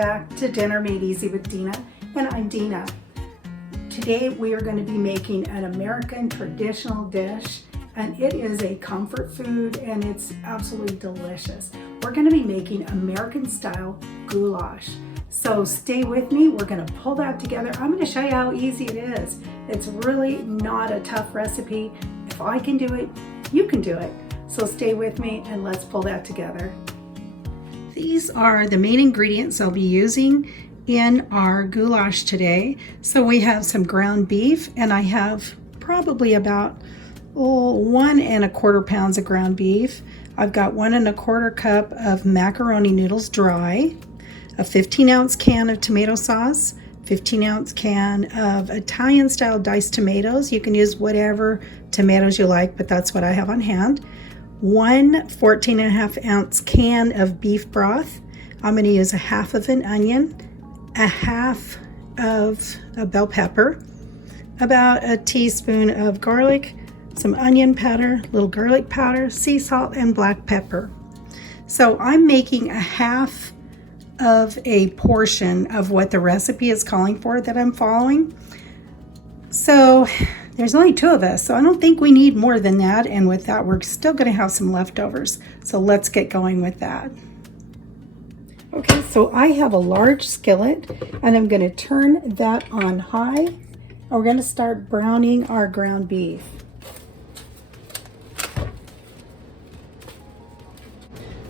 back to Dinner Made Easy with Dina, and I'm Dina. Today we are going to be making an American traditional dish, and it is a comfort food and it's absolutely delicious. We're going to be making American style goulash. So stay with me, we're going to pull that together. I'm going to show you how easy it is. It's really not a tough recipe. If I can do it, you can do it. So stay with me and let's pull that together. These are the main ingredients I'll be using in our goulash today. So we have some ground beef, and I have probably about 1¼ pounds of ground beef. I've got 1¼ cup of macaroni noodles dry, a 15-ounce can of tomato sauce, 15-ounce can of Italian style diced tomatoes. You can use whatever tomatoes you like, but that's what I have on hand. 1 14.5-ounce can of beef broth. I'm going to use a half of an onion, a half of a bell pepper, about a teaspoon of garlic, some onion powder, little garlic powder, sea salt, and black pepper. So I'm making a half of a portion of what the recipe is calling for that I'm following. So there's only 2 of us, so I don't think we need more than that, and with that we're still going to have some leftovers. So let's get going with that. Okay, so I have a large skillet and I'm going to turn that on high, and we're going to start browning our ground beef.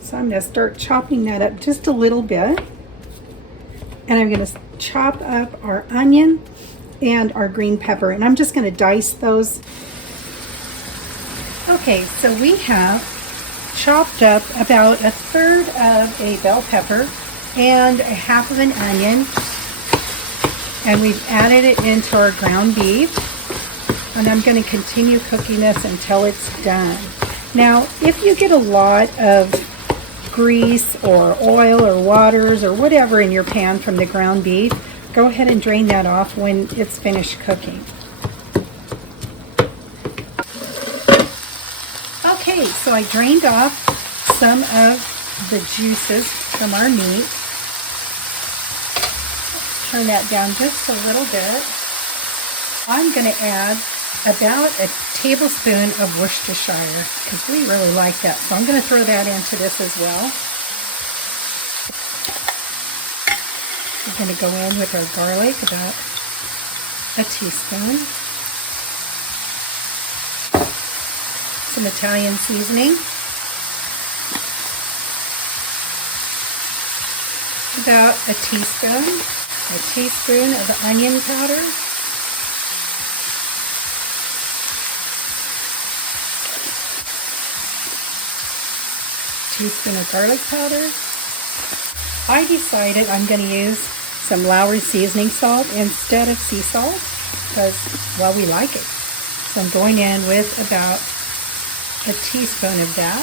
So I'm going to start chopping that up just a little bit, and I'm going to chop up our onion and our green pepper, and I'm just going to dice those. Okay, so we have chopped up about 1/3 of a bell pepper and a half of an onion, and we've added it into our ground beef, and I'm going to continue cooking this until it's done. Now, if you get a lot of grease or oil or waters or whatever in your pan from the ground beef, go ahead and drain that off when it's finished cooking. Okay, so I drained off some of the juices from our meat. Turn that down just a little bit. I'm going to add about a tablespoon of Worcestershire because we really like that. So I'm going to throw that into this as well. We're going to go in with our garlic, about a teaspoon. Some Italian seasoning. About a teaspoon of onion powder. Teaspoon of garlic powder. I decided I'm going to use some Lowry seasoning salt instead of sea salt because, well, we like it. So I'm going in with about a teaspoon of that.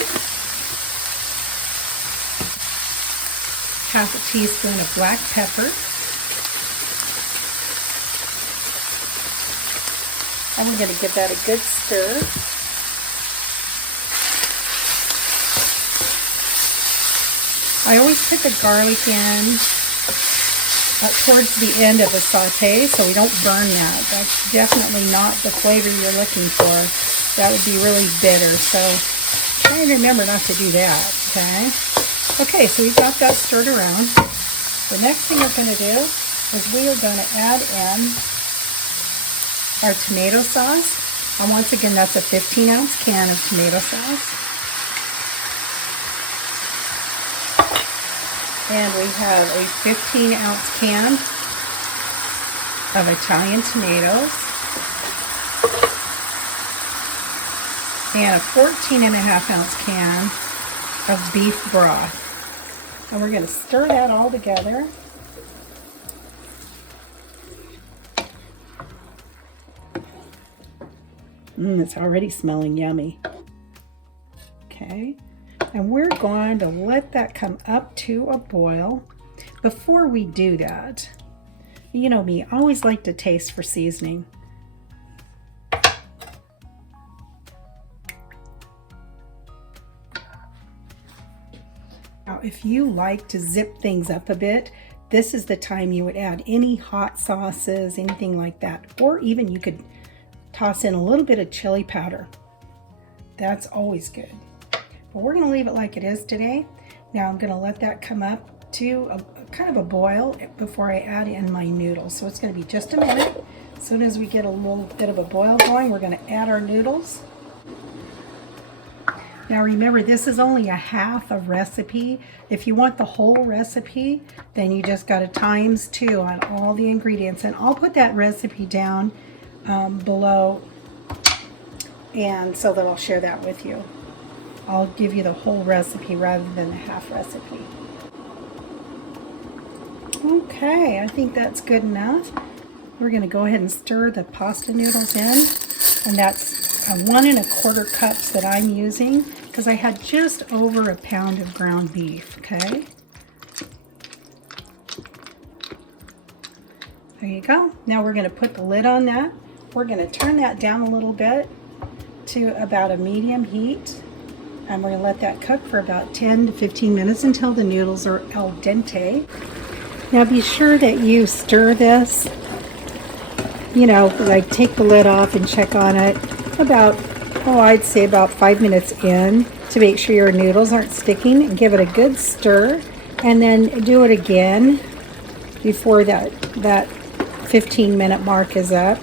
Half a teaspoon of black pepper. And we're going to give that a good stir. I always put the garlic in towards the end of the saute so we don't burn that. That's definitely not the flavor you're looking for. That would be really bitter, so try and remember not to do that, okay? Okay, so we've got that stirred around. The next thing we're going to do is we are going to add in our tomato sauce. And once again, that's a 15-ounce can of tomato sauce. And we have a 15-ounce can of Italian tomatoes and a 14.5-ounce can of beef broth. And we're going to stir that all together. It's already smelling yummy. Okay. And we're going to let that come up to a boil. Before we do that, you know me, I always like to taste for seasoning. Now, if you like to zip things up a bit, this is the time you would add any hot sauces, anything like that. Or even you could toss in a little bit of chili powder. That's always good. But we're going to leave it like it is today. Now I'm going to let that come up to a kind of a boil before I add in my noodles. So it's going to be just a minute. As soon as we get a little bit of a boil going, we're going to add our noodles. Now remember, this is only a half a recipe. If you want the whole recipe, then you just got to ×2 on all the ingredients. And I'll put that recipe down below, and so that I'll share that with you. I'll give you the whole recipe rather than the half recipe. Okay, I think that's good enough. We're going to go ahead and stir the pasta noodles in, and that's 1 1/4 cups that I'm using because I had just over a pound of ground beef. Okay, there you go. Now we're going to put the lid on that. We're going to turn that down a little bit to about a medium heat, and we're going to let that cook for about 10 to 15 minutes until the noodles are al dente. Now be sure that you stir this, you know, like take the lid off and check on it about, I'd say about 5 minutes in to make sure your noodles aren't sticking, and give it a good stir, and then do it again before that 15-minute mark is up.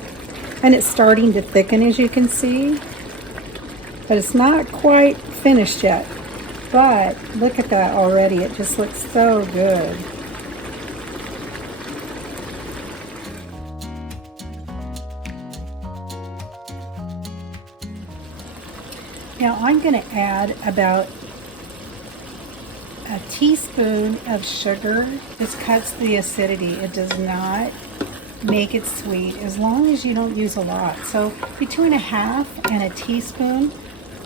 And it's starting to thicken, as you can see, but it's not quite finished yet. But look at that already, it just looks so good. Now I'm going to add about a teaspoon of sugar. This cuts the acidity. It does not make it sweet, as long as you don't use a lot. So between a half and a teaspoon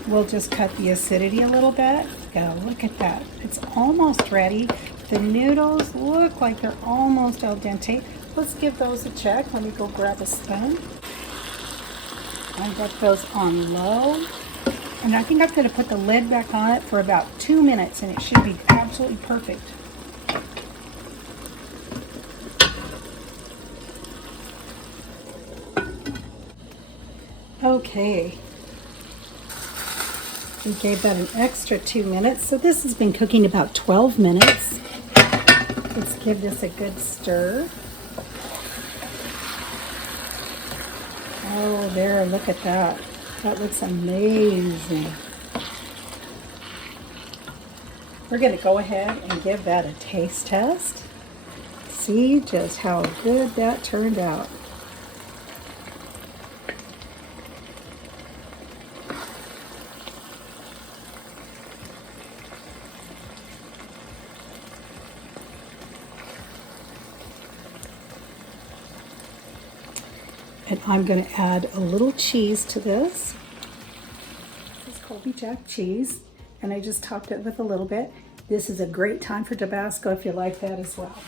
will just cut the acidity a little bit. Go, look at that. It's almost ready. The noodles look like they're almost al dente. Let's give those a check. Let me go grab a spoon. I got those on low. And I think I'm going to put the lid back on it for about 2 minutes, and it should be absolutely perfect. Okay. We gave that an extra 2 minutes, so this has been cooking about 12 minutes. Let's give this a good stir. Oh, there, look at that. That looks amazing. We're going to go ahead and give that a taste test. See just how good that turned out. And I'm going to add a little cheese to this. This is Colby Jack cheese, and I just topped it with a little bit. This is a great time for Tabasco if you like that as well.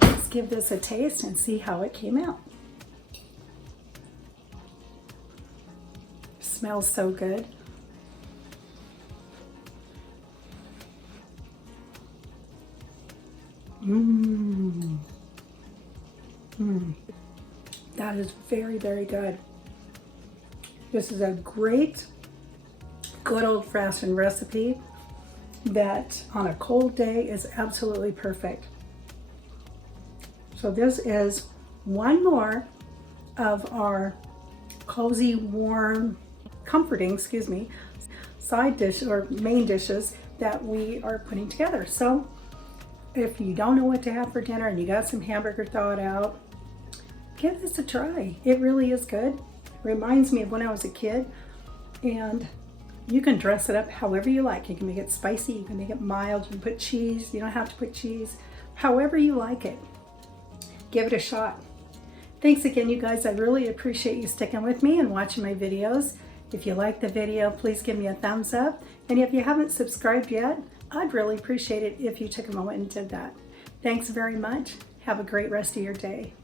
Let's give this a taste and see how it came out. Smells so good. That is very, very good. This is a great, good old-fashioned recipe that on a cold day is absolutely perfect. So this is one more of our cozy, warm, comforting, side dish or main dishes that we are putting together. So if you don't know what to have for dinner and you got some hamburger thawed out, give this a try. It really is good. Reminds me of when I was a kid, and you can dress it up however you like. You can make it spicy, you can make it mild, you can put cheese, you don't have to put cheese, however you like it. Give it a shot. Thanks again, you guys. I really appreciate you sticking with me and watching my videos. If you like the video, please give me a thumbs up. And if you haven't subscribed yet, I'd really appreciate it if you took a moment and did that. Thanks very much. Have a great rest of your day.